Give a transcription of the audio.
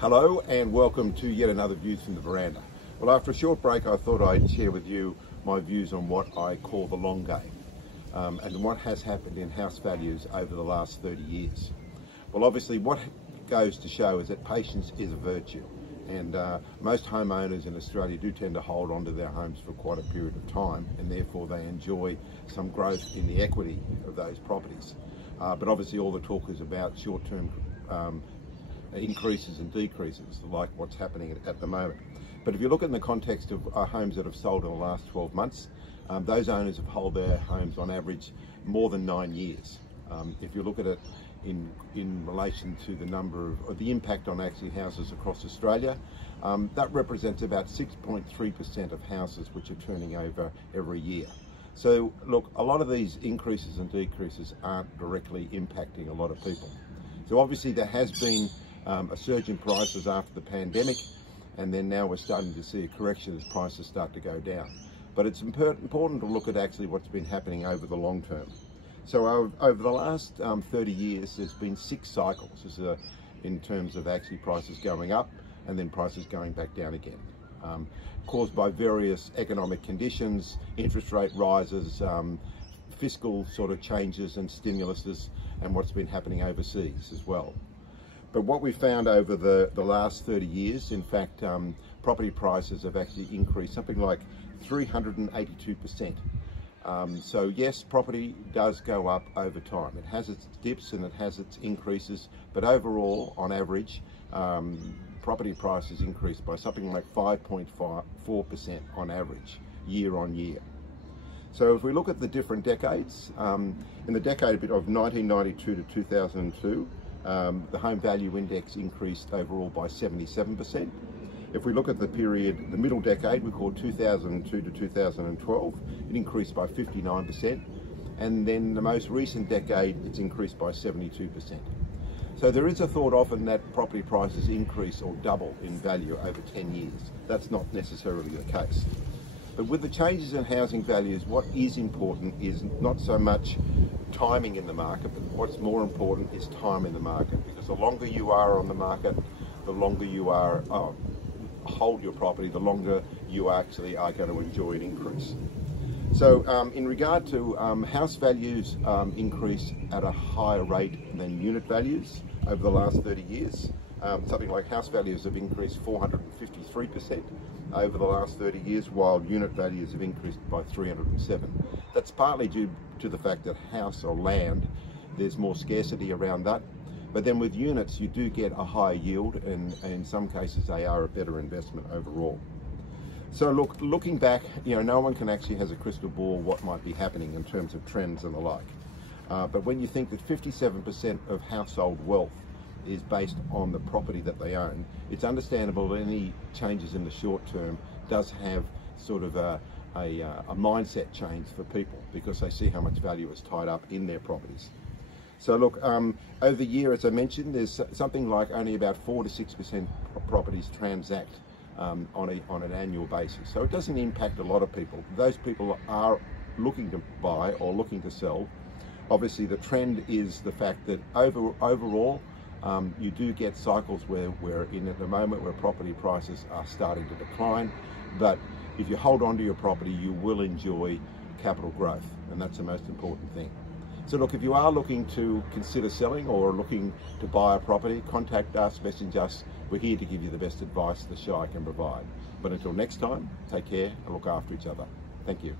Hello and welcome to yet another Views from the Veranda. Well, after a short break I thought I'd share with you my views on what I call the long game and what has happened in house values over the last 30 years. Well, obviously what goes to show is that patience is a virtue, and most homeowners in Australia do tend to hold on to their homes for quite a period of time, and therefore they enjoy some growth in the equity of those properties. But obviously all the talk is about short-term increases and decreases, like what's happening at the moment. But if you look in the context of homes that have sold in the last 12 months, those owners have held their homes on average more than 9 years. If you look at it in relation to the number of the impact on actually houses across Australia, that represents about 6.3% of houses which are turning over every year. So look, a lot of these increases and decreases aren't directly impacting a lot of people. So obviously there has been a surge in prices after the pandemic, and then now we're starting to see a correction as prices start to go down. But it's important to look at actually what's been happening over the long term. So over the last 30 years, there's been 6 cycles in terms of actually prices going up and then prices going back down again, caused by various economic conditions, interest rate rises, fiscal sort of changes and stimuluses, and what's been happening overseas as well. But what we found over the last 30 years, in fact, property prices have actually increased something like 382%. So yes, property does go up over time. It has its dips and it has its increases, but overall, on average, property prices increased by something like 5.4% on average, year on year. So if we look at the different decades, in the decade of 1992 to 2002, the home value index increased overall by 77%. If we look at the period, the middle decade, we call 2002 to 2012, it increased by 59%. And then the most recent decade, it's increased by 72%. So there is a thought often that property prices increase or double in value over 10 years. That's not necessarily the case. But with the changes in housing values, what is important is not so much timing in the market, but what's more important is time in the market, because the longer you are on the market, the longer you are hold your property, the longer you actually are going to enjoy an increase. So in regard to house values increase at a higher rate than unit values over the last 30 years. Something like house values have increased 453% over the last 30 years, while unit values have increased by 307. That's partly due to the fact that house or land, there's more scarcity around that. But then with units, you do get a higher yield, and in some cases they are a better investment overall. So looking back, no one can actually has a crystal ball what might be happening in terms of trends and the like. But when you think that 57% of household wealth is based on the property that they own, it's understandable that any changes in the short term does have sort of a mindset change for people, because they see how much value is tied up in their properties. So look, over the year, as I mentioned, there's something like only about 4 to 6% properties transact on an annual basis. So it doesn't impact a lot of people. Those people are looking to buy or looking to sell. Obviously the trend is the fact that overall, you do get cycles where we're in at the moment where property prices are starting to decline, but if you hold on to your property, you will enjoy capital growth, and that's the most important thing. So look, if you are looking to consider selling or looking to buy a property, contact us, message us. We're here to give you the best advice the Shire can provide. But until next time, take care and look after each other. Thank you.